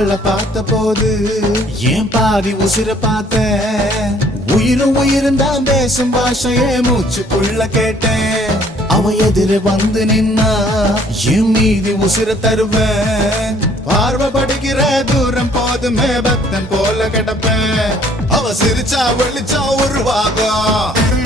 அவளை பார்த்த போது ஏன் பாதி உசிர பார்த்த உயிரும் தான் பேசும் பாஷையே மூச்சுக்குள்ள கேட்டேன் அவ எதிர வந்து நின்னா என் மீதி உசிர தருவேன் பார்வை படிக்கிற தூரம் போதுமே பக்தன் போல கிடப்பேன் அவ சிரிச்சா வெளிச்சா உருவாகும்